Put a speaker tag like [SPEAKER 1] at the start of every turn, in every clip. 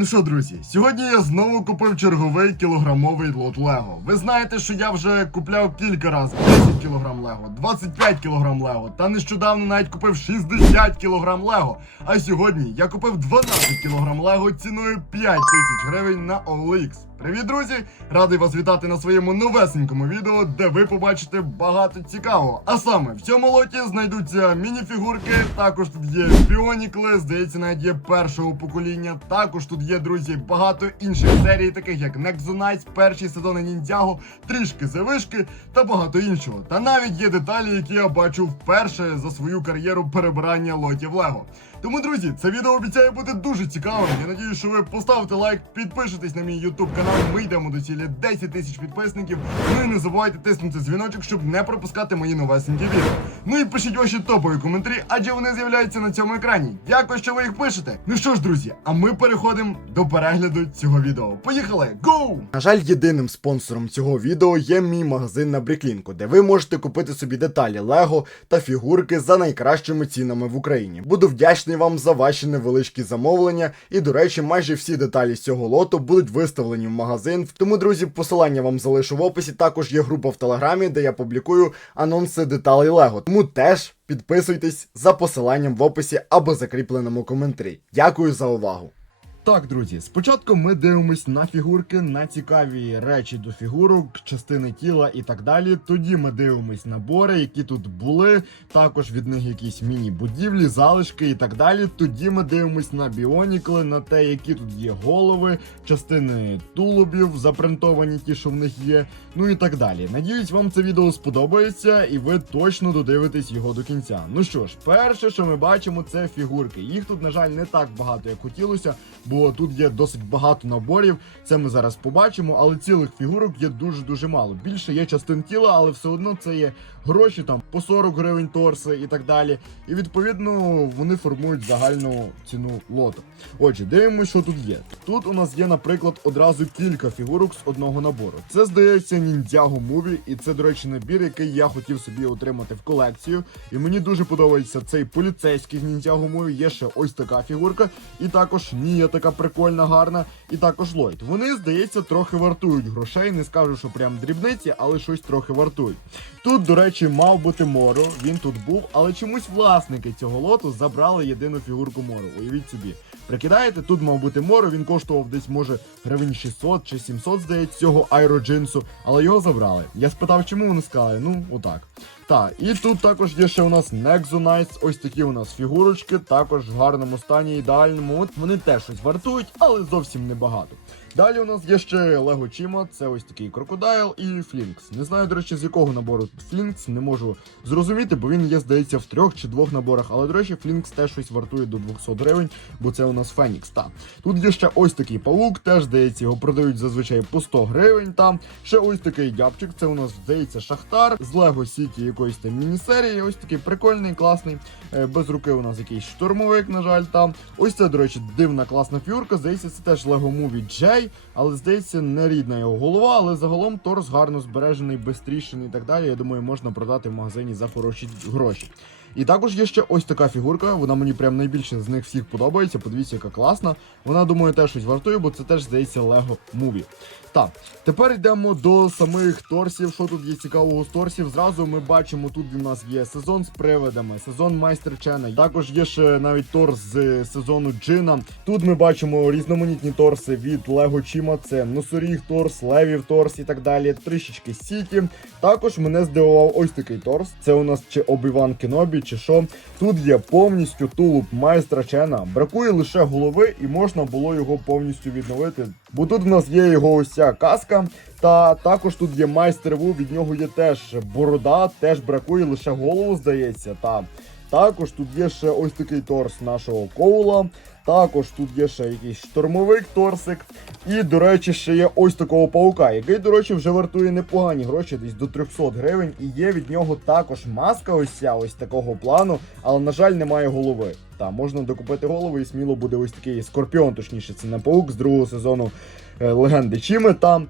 [SPEAKER 1] Ну що, друзі, сьогодні я знову купив черговий кілограмовий лот Лего. Ви знаєте, що я вже купляв кілька разів 10 кілограм Лего, 25 кілограм Лего, та нещодавно навіть купив 60 кілограм Лего. А сьогодні я купив 12 кілограм Лего ціною 5 тисяч гривень на OLX. Привіт, друзі! Радий вас вітати на своєму новесенькому відео, де ви побачите багато цікавого. А саме в цьому лоті знайдуться мініфігурки, також тут є біонікли, здається, навіть є першого покоління. Також тут є, друзі, багато інших серій, таких як Nexonites, перші сезони Ніндзяго, трішки завишки та багато іншого. Та навіть є деталі, які я бачу вперше за свою кар'єру перебирання лотів Лего. Тому, друзі, це відео обіцяє бути дуже цікавим. Я надію, що ви поставите лайк, підпишетесь на мій YouTube канал. Ми йдемо до цілі 10 тисяч підписників. Ну і не забувайте тиснути дзвіночок, щоб не пропускати мої новесенькі відео. Ну і пишіть ваші топові коментарі, адже вони з'являються на цьому екрані. Дякую, що ви їх пишете. Ну що ж, друзі, а ми переходимо до перегляду цього відео. Поїхали! Гоу! На жаль, єдиним спонсором цього відео є мій магазин на Бріклінку, де ви можете купити собі деталі Лего та фігурки за найкращими цінами в Україні. Буду вдячний вам за ваші невеличкі замовлення. І, до речі, майже всі деталі з цього лоту будуть виставлені в магазин. Тому, друзі, посилання вам залишу в описі. Також є група в телеграмі, де я публікую анонси деталей Лего. Тому теж підписуйтесь за посиланням в описі або закріпленому коментарі. Дякую за увагу. Так, друзі, спочатку ми дивимось на фігурки, на цікаві речі до фігурок, частини тіла і так далі. Тоді ми дивимось набори, які тут були. Також від них якісь міні-будівлі, залишки і так далі. Тоді ми дивимось на біонікли, на те, які тут є голови, частини тулубів, запринтовані ті, що в них є. Ну і так далі. Надіюсь, вам це відео сподобається, і ви точно додивитесь його до кінця. Ну що ж, перше, що ми бачимо, це фігурки. Їх тут, на жаль, не так багато, як хотілося, бо тут є досить багато наборів. Це ми зараз побачимо, але цілих фігурок є дуже дуже мало. Більше є частин тіла, але все одно це є гроші там по 40 гривень торси і так далі. І відповідно вони формують загальну ціну лоту. Отже, дивимося, що тут є. Тут у нас є, наприклад, одразу кілька фігурок з одного набору. Це здається Nindjago Movie, і це, до речі, набір, який я хотів собі отримати в колекцію. І мені дуже подобається цей поліцейський з Nindjago Movie. Є ще ось така фігурка, і також Нія така прикольна, гарна, і також Ллойд. Вони, здається, трохи вартують грошей. Не скажу, що прям дрібниці, але щось трохи вартують. Тут, до речі, мав бути Моро, він тут був, але чомусь власники цього лоту забрали єдину фігурку Моро. Уявіть собі. Прикидаєте, тут мав бути моро, він коштував десь, може, гривень 600 чи 700, здається, цього аероджинсу, але його забрали. Я спитав, чому вони сказали, ну, отак. Так, і тут також є ще у нас Nexonites, ось такі у нас фігурочки, також в гарному стані, ідеальному. От вони теж щось вартують, але зовсім небагато. Далі у нас є ще Lego Чіма, це ось такий крокодайл і Флінкс. Не знаю, до речі, з якого набору Флінкс, не можу зрозуміти, бо він є, здається, в трьох чи двох наборах. Але, до речі, Флінкс теж щось вартує до 200 гривень, бо це у нас Фенікс. Та. Тут є ще ось такий павук, теж здається, його продають зазвичай по 100 гривень. Там ще ось такий дябчик, це у нас здається Шахтар з Lego City якоїсь там міні-серії. Ось такий прикольний, класний. Е, Без руки у нас якийсь штурмовик, на жаль, там. Ось це, до речі, дивна класна фігурка. Здається, це теж Lego Movie J, але здається, не рідна його голова, але загалом торс гарно збережений, безтріщений і так далі. Я думаю, можна продати в магазині за хороші гроші. І також є ще ось така фігурка. Вона мені прям найбільше з них всіх подобається. Подивіться, яка класна. Вона, думаю, теж щось вартує, бо це теж здається Lego Movie. Так, тепер йдемо до самих торсів. Що тут є цікавого з торсів? Зразу ми бачимо, тут у нас є сезон з привидами, сезон майстер Чена. Також є ще навіть торс з сезону Джина. Тут ми бачимо різноманітні торси від Лего Чіма. Це носоріг торс, левів торс і так далі. Трішечки Сіті. Також мене здивував ось такий торс. Це у нас чи Обіван Кенобі, чи що. Тут є повністю тулуб майстра Чена. Бракує лише голови, і можна було його повністю відновити. Бо тут в нас є його ось ця каска. Та також тут є майстер Ву, від нього є теж борода, теж бракує лише голову, здається. Та також тут є ще ось такий торс нашого коула. Також тут є ще якийсь штурмовик торсик. І, до речі, ще є ось такого паука, який, до речі, вже вартує непогані гроші, десь до 300 гривень. І є від нього також маска ось ця, ось такого плану, але, на жаль, немає голови. Та можна докупити голову і сміло буде ось такий скорпіон, точніше, це не паук з другого сезону е, легенди Чіми. Там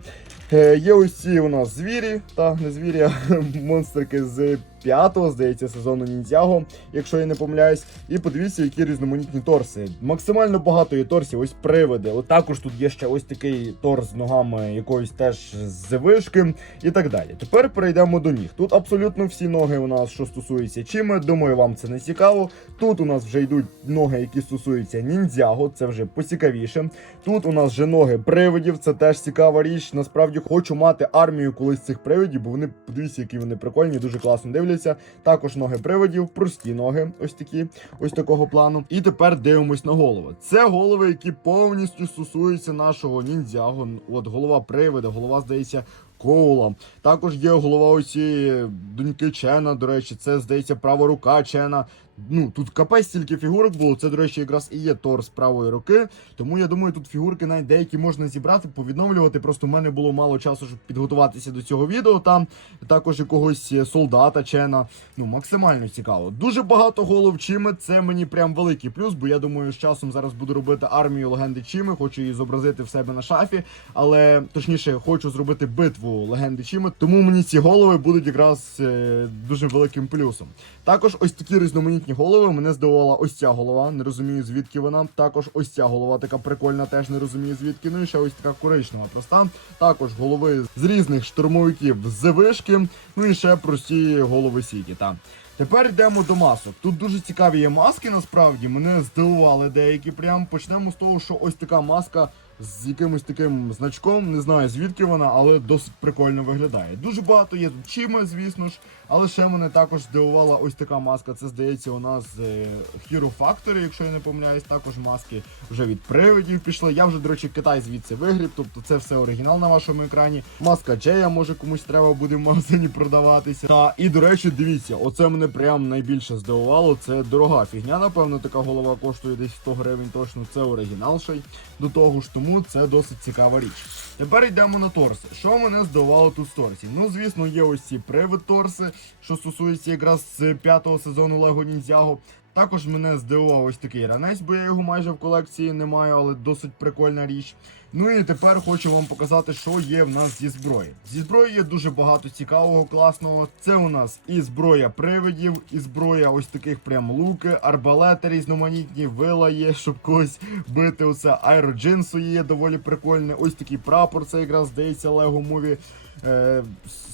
[SPEAKER 1] е, є ось ці у нас звірі, та не звірі, а монстрики з п'ятого, здається, сезону Ніндзяго, якщо я не помиляюсь. І подивіться, які різноманітні торси. Максимально багато є торсів, ось привиди. От також тут є ще ось такий торс з ногами якоїсь теж з вишки і так далі. Тепер перейдемо до ніг. Тут абсолютно всі ноги у нас, що стосуються чими. Думаю, вам це не цікаво. Тут у нас вже йдуть ноги, які стосуються ніндзяго, це вже поцікавіше. Тут у нас вже ноги привидів, це теж цікава річ. Насправді хочу мати армію колись цих привидів, бо вони подивіться, які вони прикольні, дуже класно дивляться. Також ноги привидів, прості ноги, ось такі, ось такого плану. І тепер дивимось на голови. Це голови, які повністю стосуються нашого ніндзяго. От голова привида, голова здається. Коула. Також є голова оці доньки Чена, до речі, це здається права рука Чена. Ну тут капець стільки фігурок було. Це, до речі, якраз і є торс правої руки. Тому я думаю, тут фігурки навіть деякі можна зібрати, повідновлювати. Просто в мене було мало часу, щоб підготуватися до цього відео. Там також якогось солдата Чена. Ну максимально цікаво. Дуже багато голов Чими. Це мені прям великий плюс, бо я думаю, з часом зараз буду робити армію легенди Чими. Хочу її зобразити в себе на шафі, але точніше хочу зробити битву легенди Чими. Тому мені ці голови будуть якраз е, дуже великим плюсом. Також ось такі різноманітні голови. Мене здивувала ось ця голова. Не розумію звідки вона. Також ось ця голова така прикольна, теж не розумію звідки. Ну і ще ось така коричнева проста. Також голови з різних штурмовиків з вишки. Ну і ще прості голови сіті. Та. Тепер йдемо до масок. Тут дуже цікаві є маски, насправді. Мене здивували деякі. Прям почнемо з того, що ось така маска з якимось таким значком. Не знаю звідки вона, але досить прикольно виглядає. Дуже багато є тут чима, звісно ж. Але ще мене також здивувала ось така маска. Це здається у нас е, Hero Factory, якщо я не помиляюсь. Також маски вже від привидів пішли. Я вже, до речі, Китай звідси вигріб, тобто це все оригінал на вашому екрані. Маска Джея може комусь треба буде в магазині продаватися. Та і до речі, дивіться, оце мене прям найбільше здивувало. Це дорога фігня. Напевно, така голова коштує десь 100 гривень. Точно це оригінал ще й до того ж, тому це досить цікава річ. Тепер йдемо на торси. Що мене здивувало тут з торсів? Ну, звісно, є ось ці привид торси, що стосується якраз п'ятого сезону Лего Ніндзяго. Також мене здивував ось такий ранець, бо я його майже в колекції не маю, але досить прикольна річ. Ну і тепер хочу вам показати, що є в нас зі зброї. Зі зброї є дуже багато цікавого, класного. Це у нас і зброя привидів, і зброя ось таких прям луки, арбалети різноманітні, вила є, щоб когось бити. Оце аероджинсу є доволі прикольне. Ось такий прапор, це якраз здається Лего Муві. Е,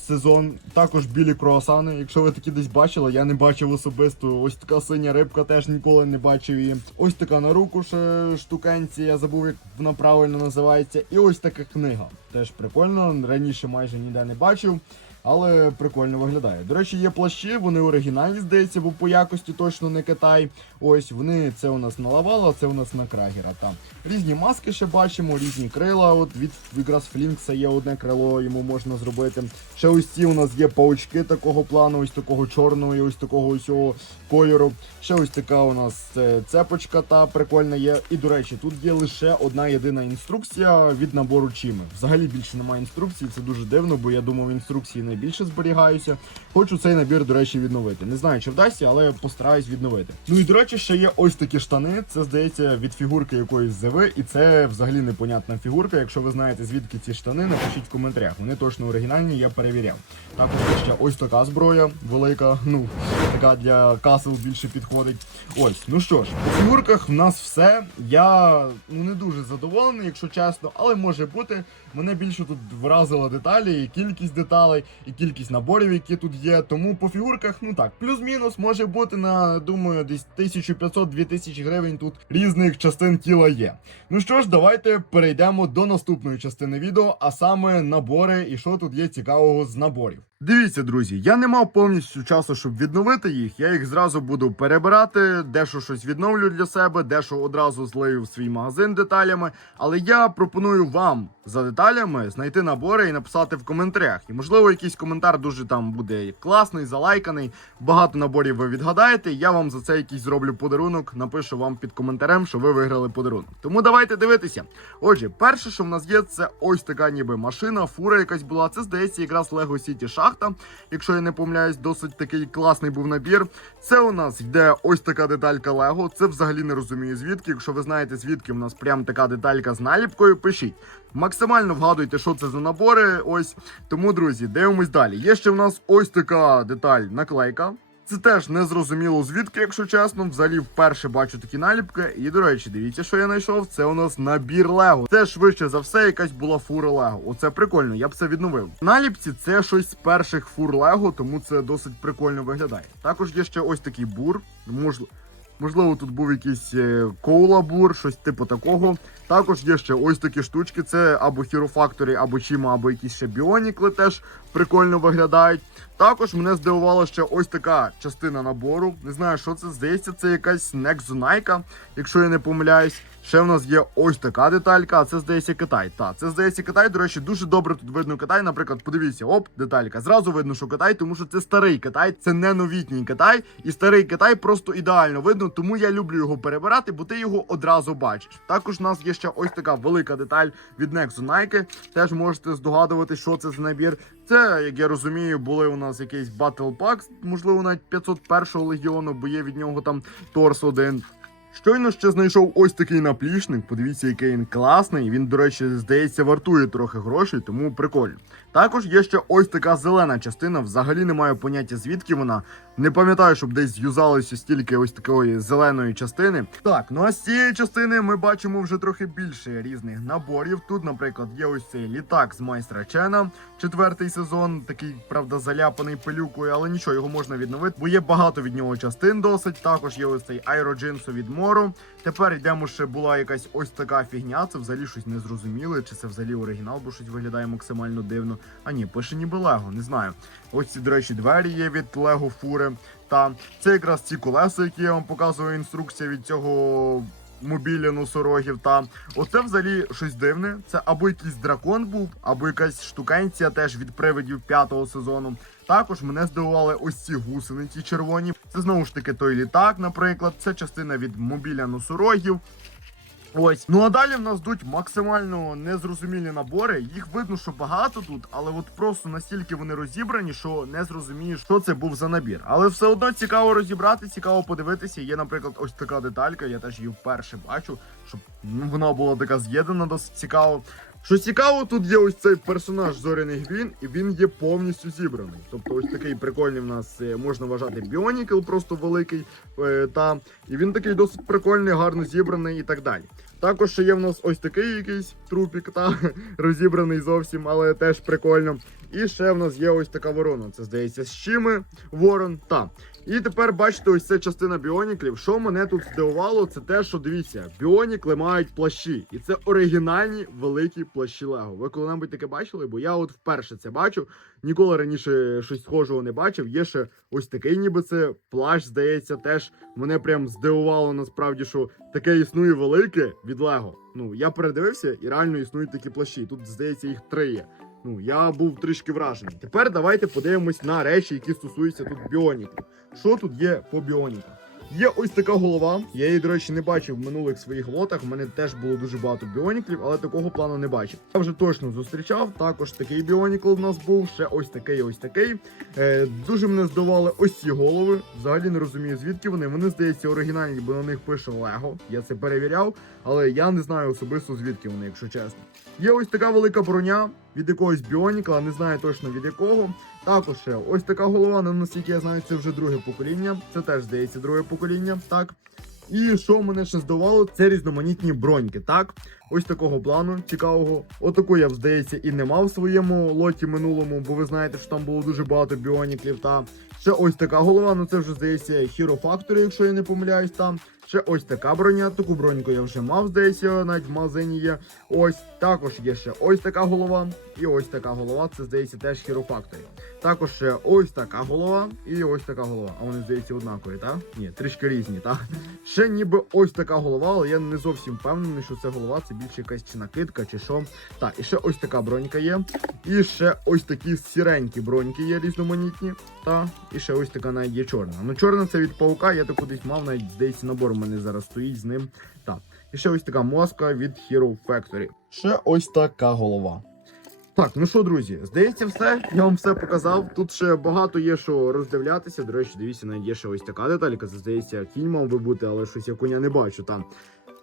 [SPEAKER 1] сезон також білі круасани. Якщо ви такі десь бачили, я не бачив особисто. Ось така синя рибка, теж ніколи не бачив її. Ось така на руку ще штукенція, я забув, як вона правильно називається. І ось така книга. Теж прикольно. Раніше майже ніде не бачив. Але прикольно виглядає. До речі, є плащі, вони оригінальні, здається, бо по якості точно не Китай. Ось вони це у нас на лавала, це у нас на крагера. Там різні маски ще бачимо, різні крила. От від якраз Флінкса є одне крило, йому можна зробити. Ще ось ці у нас є паучки такого плану, ось такого чорного і ось такого ось цього кольору. Ще ось така у нас е, цепочка та прикольна є. І до речі, тут є лише одна єдина інструкція від набору чими. Взагалі більше немає інструкції, це дуже дивно, бо я думав, інструкції найбільше зберігаюся. Хочу цей набір, до речі, відновити. Не знаю, чи вдасться, але постараюсь відновити. Ну і до речі, ще є ось такі штани. Це здається від фігурки якоїсь зиви, і це взагалі непонятна фігурка. Якщо ви знаєте звідки ці штани, напишіть в коментарях. Вони точно оригінальні, я перевіряв. Також ще ось така зброя велика, ну така для касел більше підходить. Ось, ну що ж, по фігурках в нас все. Я ну не дуже задоволений, якщо чесно, але може бути. Мене більше тут вразила деталі, і кількість деталей, і кількість наборів, які тут є. Тому по фігурках, ну так, плюс-мінус може бути на, думаю, десь 1500-2000 гривень тут різних частин тіла є. Ну що ж, давайте перейдемо до наступної частини відео, а саме набори і що тут є цікавого з наборів. Дивіться, друзі, я не мав повністю часу, щоб відновити їх. Я їх зразу буду перебирати, дещо щось відновлю для себе, дещо одразу злию в свій магазин деталями. Але я пропоную вам за деталями знайти набори і написати в коментарях. І можливо, якийсь коментар дуже там буде класний, залайканий. Багато наборів ви відгадаєте. Я вам за це якийсь зроблю подарунок. Напишу вам під коментарем, що ви виграли подарунок. Тому давайте дивитися. Отже, перше, що в нас є, це ось така ніби машина, фура якась була. Це здається, якраз Lego City шахта. Якщо я не помиляюсь, досить такий класний був набір. Це у нас йде ось така деталька Лего. Це взагалі не розумію звідки. Якщо ви знаєте, звідки у нас прям така деталька з наліпкою, пишіть. Максимально вгадуйте, що це за набори. Ось тому, друзі, дивимось далі. Є ще в нас ось така деталь наклейка. Це теж не зрозуміло звідки, якщо чесно. Взагалі вперше бачу такі наліпки. І до речі, дивіться, що я знайшов. Це у нас набір Лего. Це швидше за все, якась була фура Лего. Оце прикольно, я б це відновив. Наліпці це щось з перших фур Лего, тому це досить прикольно виглядає. Також є ще ось такий бур. Можливо. Можливо, тут був якийсь е, коулабур, щось типу такого. Також є ще ось такі штучки. Це або Hero Factory, або Chima, або якісь ще біонікли теж прикольно виглядають. Також мене здивувала ще ось така частина набору. Не знаю, що це. Здається, це якась Nexonайка, якщо я не помиляюсь. Ще в нас є ось така деталька, а це здається Китай. Так, це здається Китай. До речі, дуже добре тут видно Китай. Наприклад, подивіться, оп, деталька. Зразу видно, що Китай, тому що це старий Китай, це не новітній Китай. І старий Китай просто ідеально видно, тому я люблю його перебирати, бо ти його одразу бачиш. Також у нас є ще ось така велика деталь від Nexo Nike. Теж можете здогадувати, що це за набір. Це, як я розумію, були у нас якийсь Battle Pack, можливо, навіть 501 легіону, бо є від нього там торс один. Щойно ще знайшов ось такий наплічник. Подивіться, який він класний. Він, до речі, здається, вартує трохи грошей, тому прикольно. Також є ще ось така зелена частина. Взагалі не маю поняття, звідки вона. Не пам'ятаю, щоб десь з'юзалося стільки ось такої зеленої частини. Так, ну а з цієї частини ми бачимо вже трохи більше різних наборів. Тут, наприклад, є ось цей літак з майстра Чена, четвертий сезон, такий, правда, заляпаний пилюкою, але нічого, його можна відновити, бо є багато від нього частин досить. Також є ось цей аероджинсу від Мору. Тепер йдемо ще була якась ось така фігня. Це взагалі щось незрозуміле, чи це взагалі оригінал, бо щось виглядає максимально дивно. А ні, пише ніби Лего, не знаю. Ось ці, до речі, двері є від Лего Фури. Та це якраз ці колеса, які я вам показую інструкція від цього мобіля носорогів. Та оце взагалі щось дивне. Це або якийсь дракон був, або якась штукенція теж від привидів п'ятого сезону. Також мене здивували ось ці гусениці червоні. Це знову ж таки той літак, наприклад. Це частина від мобіля носорогів. Ось. Ну а далі в нас йдуть максимально незрозумілі набори. Їх видно, що багато тут, але от просто настільки вони розібрані, що не зрозумієш, що це був за набір. Але все одно цікаво розібрати, цікаво подивитися. Є, наприклад, ось така деталька, я теж її вперше бачу, щоб ну, вона була така з'єднана, досить цікаво. Що цікаво, тут є ось цей персонаж Зоряний Гвін, і він є повністю зібраний. Тобто ось такий прикольний в нас е, можна вважати Біонікл, просто великий. е, Та, і він такий досить прикольний, гарно зібраний і так далі. Також ще є в нас ось такий якийсь трупік, та розібраний зовсім, але теж прикольно. І ще в нас є ось така ворона. Це здається з чими ворон. Та. І тепер бачите, ось ця частина біоніклів. Що мене тут здивувало, це те, що дивіться, біонікли мають плащі. І це оригінальні великі плащі Лего. Ви коли-небудь таке бачили? Бо я от вперше це бачу. Ніколи раніше щось схожого не бачив. Є ще ось такий, ніби це плащ, здається, теж мене прям здивувало насправді, що таке існує велике від Лего. Ну я передивився і реально існують такі плащі. Тут здається їх три є. Ну, я був трішки вражений. Тепер давайте подивимось на речі, які стосуються тут біоніку. Що тут є по біоніку? Є ось така голова. Я її, до речі, не бачив в минулих своїх лотах. У мене теж було дуже багато біоніклів, але такого плану не бачив. Я вже точно зустрічав. Також такий біонікл в нас був. Ще ось такий, ось такий. Е, дуже мене здавали ось ці голови. Взагалі не розумію, звідки вони. Вони здається оригінальні, бо на них пише Лего. Я це перевіряв, але я не знаю особисто звідки вони, якщо чесно. Є ось така велика броня від якогось біонікла, не знаю точно від якого. Також ще ось така голова, ну наскільки я знаю, це вже друге покоління. Це теж здається друге покоління, так. І що мене ще здавало, це різноманітні броньки, так? Ось такого плану цікавого. Отаку я, здається, і не мав в своєму лоті минулому, бо ви знаєте, що там було дуже багато біоніклів. Та ще ось така голова, ну це вже здається Hero Factory, якщо я не помиляюсь там. Ще ось така броня, таку броньку я вже мав, здається, навіть в магазині є. Ось також є ще ось така голова. І ось така голова, це здається теж Hero Також ще ось така голова і ось така голова. А вони здається однакові, так? Ні, трішки різні, так? Ще ніби ось така голова, але я не зовсім впевнений, що це голова, це більше якась чи накидка, чи що. Так, і ще ось така бронька є. І ще ось такі сіренькі броньки є різноманітні. Та, і ще ось така навіть є чорна. Ну, чорна це від паука, я таку десь мав, навіть здається, набор у мене зараз стоїть з ним. Так. І ще ось така моска від Hero Factory. Ще ось така голова. Так, ну що, друзі, здається, все. Я вам все показав. Тут ще багато є що роздивлятися. До речі, дивіться, навіть є ще ось така деталька. Це здається, кінь мав би бути, але щось я коня не бачу там.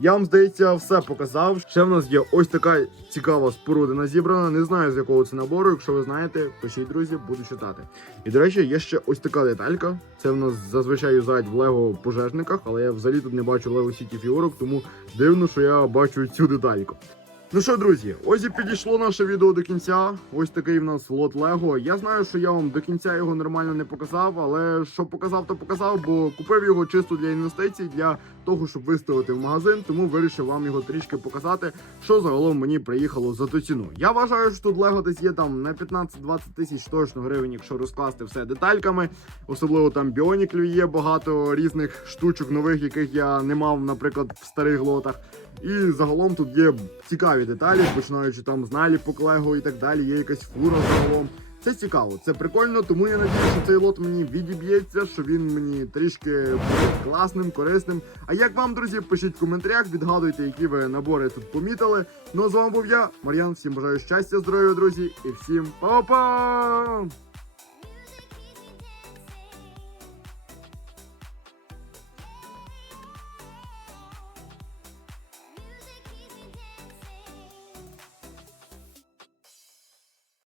[SPEAKER 1] Я вам здається, все показав. Ще в нас є ось така цікава спорудина зібрана. Не знаю з якого це набору. Якщо ви знаєте, пишіть друзі, буду читати. І до речі, є ще ось така деталька. Це в нас зазвичай юзають в Лего пожежниках, але я взагалі тут не бачу Лего Сіті фігурок, тому дивно, що я бачу цю детальку. Ну що, друзі, ось і підійшло наше відео до кінця. Ось такий в нас лот Лего. Я знаю, що я вам до кінця його нормально не показав, але що показав, то показав, бо купив його чисто для інвестицій, для того, щоб виставити в магазин, тому вирішив вам його трішки показати, що загалом мені приїхало за ту ціну. Я вважаю, що тут Лего десь є там на 15-20 тисяч точно гривень, якщо розкласти все детальками. Особливо там біоніклів є багато різних штучок нових, яких я не мав, наприклад, в старих лотах. І загалом тут є цікаві деталі, починаючи там з наліпок Лего і так далі. Є якась фура загалом. Це цікаво, це прикольно, тому я надію, що цей лот мені відіб'ється, що він мені трішки буде класним, корисним. А як вам, друзі, пишіть в коментарях, відгадуйте, які ви набори тут помітили. Ну а з вами був я, Мар'ян. Всім бажаю щастя, здоров'я, друзі, і всім па-па!